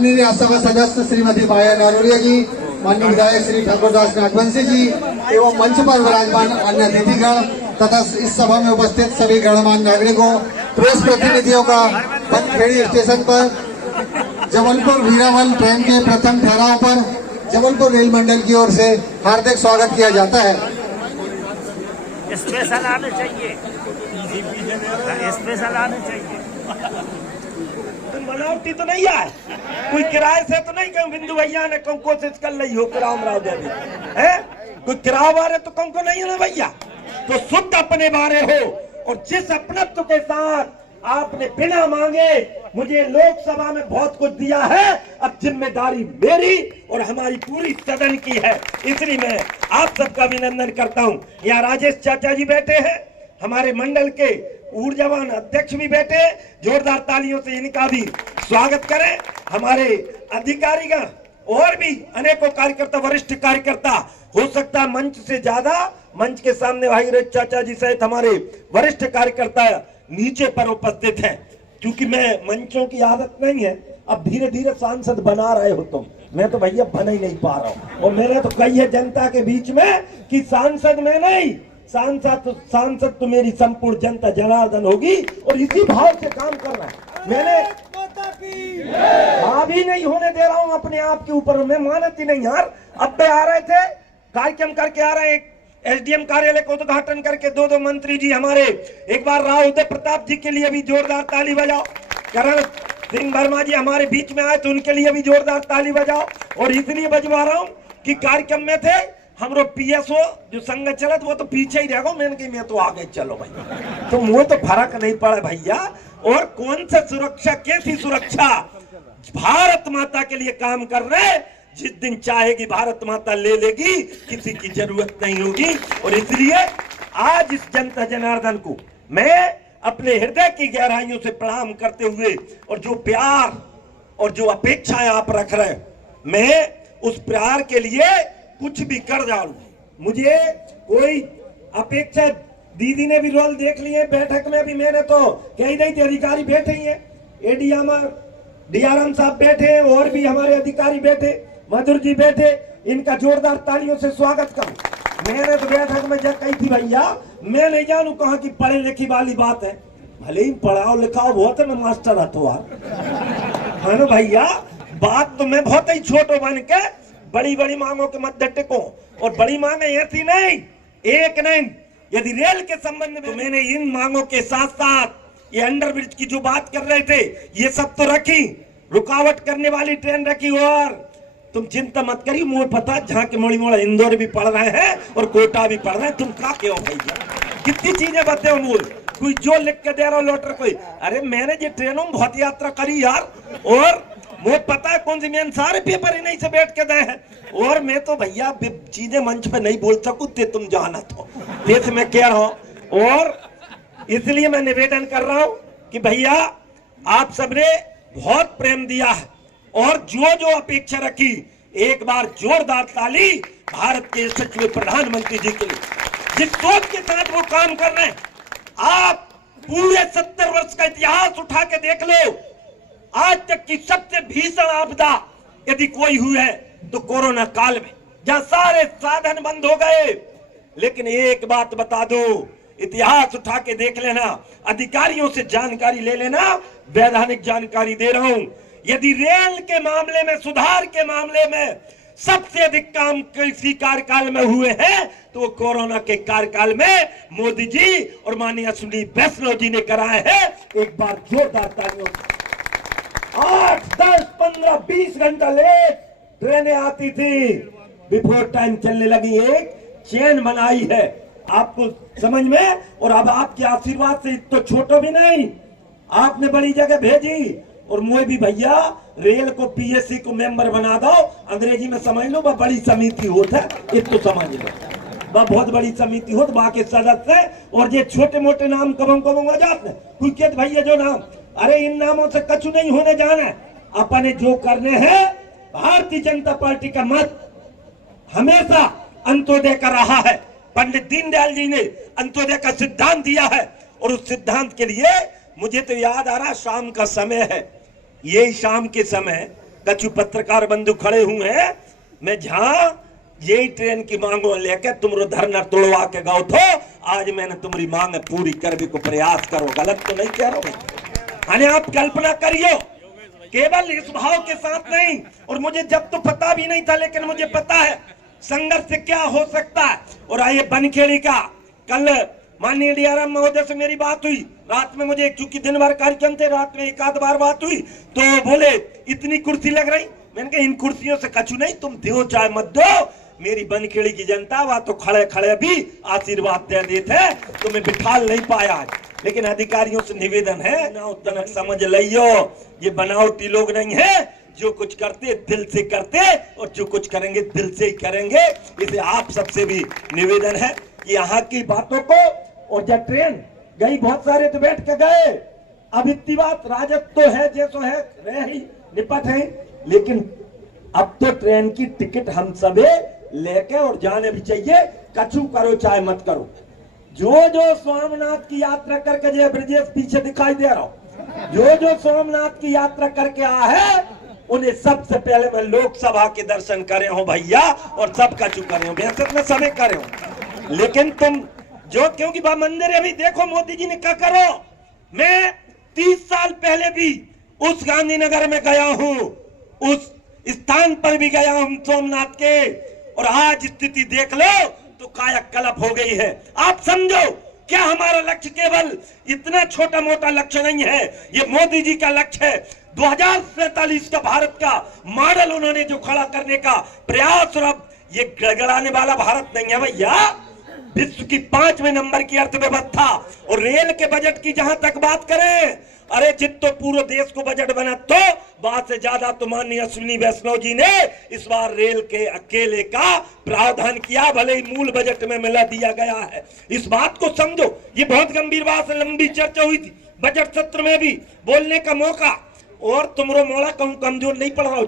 माननीय राज्यसभा सदस्य श्रीमती माया नारोलिया जी, माननीय विधायक श्री ठाकुरदास नागवंशी जी एवं मंच पर विराजमान अन्य अतिथिगण तथा इस सभा में उपस्थित सभी गणमान्य नागरिकों, प्रेस प्रतिनिधियों का पंचखेड़ी स्टेशन पर जबलपुर वीरावल ट्रेन के प्रथम ठहराव पर जबलपुर रेल मंडल की ओर से हार्दिक स्वागत किया जाता है। स्पेशल आने चाहिए, स्पेशल आने चाहिए। तुम बनावटी तो नहीं आए, कोई किराए से तो नहीं कहूँ बिंदु भैया ने कहूँ कोशिश कर ली हो राम राव देवी है, कोई किराया बारे तो कहूँ को नहीं है ना भैया। तो शुद्ध अपने बारे हो और जिस अपनत्व के साथ आपने बिना मांगे मुझे लोकसभा में बहुत कुछ दिया है, अब जिम्मेदारी मेरी और हमारी पूरी सदन की है, इसलिए मैं आप सबका अभिनंदन करता हूं। यहाँ राजेश चाचा जी बैठे हैं, हमारे मंडल के ऊर्जावान अध्यक्ष भी बैठे, जोरदार तालियों से इनका भी स्वागत करें। हमारे अधिकारीगण और भी अनेकों कार्यकर्ता, वरिष्ठ कार्यकर्ता, हो सकता है मंच से ज्यादा मंच के सामने भाई राजेश चाचा जी सहित हमारे वरिष्ठ कार्यकर्ता नीचे पर उपस्थित हैं। क्योंकि मैं मंचों की आदत नहीं है, अब धीरे धीरे सांसद बना रहे हो तुम, मैं तो भैया बना ही नहीं पा रहा हूँ। और मैंने तो कही है जनता के बीच में कि सांसद में नहीं, सांसद तो मेरी संपूर्ण जनता जनार्दन होगी और इसी भाव से काम करना है। मैंने हावी नहीं होने दे रहा हूँ अपने आप के ऊपर, मैं मानती नहीं यार। अब पे आ रहे थे कार्यक्रम करके आ रहे हैं, एसडीएम कार्यालय का उद्घाटन करके दो मंत्री जी हमारे, एक बार राव उदय प्रताप जी के लिए भी जोरदार ताली बजाओ। करण सिंह वर्मा जी हमारे बीच में आए तो उनके लिए भी जोरदार ताली बजाओ। और इसलिए बजवा रहा हूँ कि कार्यक्रम में थे हमरो पीएसओ जो संघ चलत वो तो पीछे ही रह गो, मैंने कही मैं तो आगे चलो भाई, तो मुझे तो फर्क नहीं पड़ा भैया। और कौन सा सुरक्षा, कैसी सुरक्षा, भारत माता के लिए काम कर रहे, जिस दिन चाहेगी भारत माता ले लेगी, किसी की जरूरत नहीं होगी। और इसलिए आज इस जनता जनार्दन को मैं अपने हृदय की गहराइयों से प्रणाम करते हुए और जो प्यार और जो अपेक्षाएं आप रख रहे हैं, मैं उस प्यार के लिए कुछ भी कर जाऊं। मुझे कोई अपेक्षा, दीदी ने भी रोल देख लिए बैठक में भी, मैंने तो कही नहीं थी, अधिकारी बैठे ही है, डीआरएम साहब बैठे और भी हमारे अधिकारी बैठे, मधुर जी बैठे, इनका जोरदार तालियों से स्वागत करूं। मैंने तो बैठक में जब कही थी भैया मैं नहीं जानू कहाँ की पढ़े लिखी वाली बात है, भले ही पढ़ाओ लिखाओ बहुत है, मैं मास्टर हूँ है ना भैया, बात तो मैं बहुत ही छोटो बन के बड़ी बड़ी मांगों के मध्य टिको। और बड़ी मांगे ऐसी नहीं, एक नहीं, यदि रेल के संबंध में तो मैंने इन मांगों के साथ साथ ये अंडरब्रिज की जो बात कर रहे थे ये सब तो रखी, रुकावट करने वाली ट्रेन रखी। और तुम चिंता मत करिए, मुझे पता जहाँ के मोड़ी मोड़ा इंदौर भी पढ़ रहे हैं और कोटा भी पढ़ रहे हैं, तुम क्या क्यों भैया, कितनी चीजें बताओ मूल, कोई जो लिख के दे रहा लोटर कोई, अरे मैंने ये ट्रेनों में बहुत यात्रा करी यार, और मुझे पता है कौन सी, मैंने सारे पेपर इन्हीं से बैठ के दे हैं। और मैं तो भैया चीजें मंच पे नहीं बोल सकूं, तुम जाना तो जैसे मैं कह रहा हूं। और इसलिए मैं निवेदन कर रहा हूं कि भैया आप सबने बहुत प्रेम दिया है और जो जो अपेक्षा रखी, एक बार जोरदार ताली भारत के सचिव प्रधानमंत्री जी के लिए, जिस सोच के साथ वो काम कर रहे हैं। आप पूरे 70 वर्ष का इतिहास उठा के देख लो, आज तक की सबसे भीषण आपदा यदि कोई हुई है तो कोरोना काल में, जहां सारे साधन बंद हो गए। लेकिन एक बात बता दो, इतिहास उठा के देख लेना, अधिकारियों से जानकारी ले लेना, वैधानिक जानकारी दे रहा हूं, यदि रेल के मामले में, सुधार के मामले में सबसे अधिक काम किसी कार्यकाल में हुए हैं तो कोरोना के कार्यकाल में मोदी जी और माननीय अश्विनी वैष्णव जी ने कराए हैं। एक बार जोरदार तालियों। 8, 10, 15, 20 घंटा लेट ट्रेनें आती थी, बिफोर टाइम चलने लगी, एक चेन बनाई है आपको समझ में। और अब आपके आशीर्वाद से तो छोटो भी नहीं, आपने बड़ी जगह भेजी। और मुझे भी भैया रेल को पीएससी को मेंबर बना दो, अंग्रेजी में समझ लो वह बड़ी समिति होता है, इसको समझ लो, वह बहुत बड़ी समिति हो, बाकी सदस्य और ये छोटे मोटे नाम कबों आ जाते कोई कहते भैया जो नाम, अरे इन नामों से कछु नहीं होने जाना है। अपने जो करने हैं, भारतीय जनता पार्टी का मत हमेशा अंत्योदय का रहा है। पंडित दीनदयाल जी ने अंत्योदय का सिद्धांत दिया है और उस सिद्धांत के लिए मुझे तो याद आ रहा, शाम का समय है, ये शाम के समय कछु पत्रकार बंधु खड़े हुए हैं, मैं जहां यही ट्रेन की मांगो लेके तुमरो धरना तोड़वा के गाओ थो, आज मैंने तुम्हारी मांग पूरी करने को प्रयास करो। गलत तो नहीं कह रहा हूं। अने आप कल्पना करियो, केवल इस भाव के साथ नहीं, और मुझे जब तो पता भी नहीं था, लेकिन मुझे पता है संघर्ष क्या हो सकता है। और आइए बनखेड़ी का, कल माननीय डीआरएम महोदय से मेरी बात हुई रात में, मुझे क्योंकि दिन भर कार्यक्रम थे, रात में एक आध बार बात हुई, तो बोले इतनी कुर्सी लग रही। मैंने कहा इन कुर्सियों से कछु नहीं, तुम दो चाहे मत दो, मेरी बनखेड़ी की जनता वहां तो खड़े खड़े भी आशीर्वाद दे देते, तुम्हें बिठाल नहीं पाया। लेकिन अधिकारियों से निवेदन है ना, उतना समझ लियो, ये बनावटी लोग नहीं है, जो कुछ करते दिल से करते, और जो कुछ करेंगे दिल से ही करेंगे। इसे आप सबसे भी निवेदन है कि यहाँ की बातों को, और जब ट्रेन गई बहुत सारे तो बैठ के गए, अब इतनी बात राजद तो है जैसो है, रह ही निपट है, लेकिन अब तो ट्रेन की टिकट हम सबे लेके और जाने भी चाहिए, कछु करो चाहे मत करो। जो जो सोमनाथ की यात्रा करके, जय ब्रजेश पीछे दिखाई दे रहा हूं, जो जो सोमनाथ की यात्रा करके आया है, उन्हें सबसे पहले मैं लोकसभा के दर्शन करे हूं भैया, और सब कछु करे हूं, बेहतर में सभी करे हूं। लेकिन तुम जो, क्योंकि मंदिर अभी देखो मोदी जी ने क्या करो, मैं 30 साल पहले भी उस गांधीनगर में गया हूं, उस स्थान पर भी गया हूं सोमनाथ के, और आज स्थिति देख लो तो कायाकल्प हो गई है। आप समझो, क्या हमारा लक्ष्य केवल इतना छोटा मोटा लक्ष्य नहीं है, ये मोदी जी का लक्ष्य है। 2047 का भारत का मॉडल उन्होंने जो खड़ा करने का प्रयास, और अब ये गड़गड़ाने वाला भारत नहीं है भैया, विश्व की 5वें नंबर की अर्थव्यवस्था। और रेल के बजट की जहां तक बात करें, अरे जितो पूरे देश को बजट बना, तो बात से ज्यादा तो माननीय अश्विनी वैष्णव जी ने इस बार रेल के अकेले का प्रावधान किया, भले ही मूल बजट में मिला दिया गया है। इस बात को समझो, ये बहुत गंभीर बात है, लंबी चर्चा हुई थी बजट सत्र में भी बोलने का मौका, और तुमरो मोड़ा कम कमजोर नहीं पड़ रहा हो।